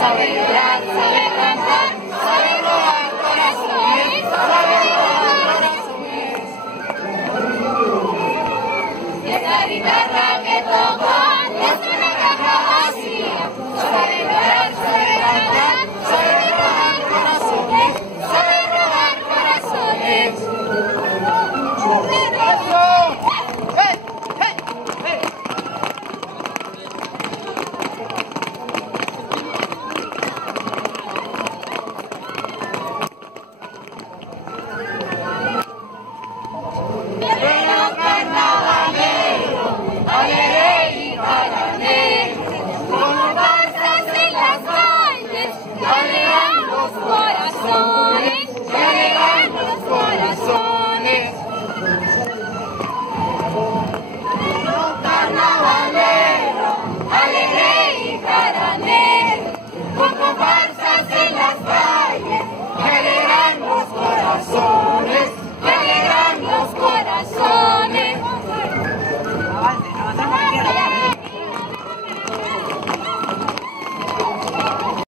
Sabe llorar, sabe cantar, sabe robar corazones, sabe robar corazones. Esta guitarra que tocó es una caja vacía. Sabe llorar, sabe cantar, sabe robar corazones, sabe robar corazones. Con comparsas en las calles, que le dan los corazones.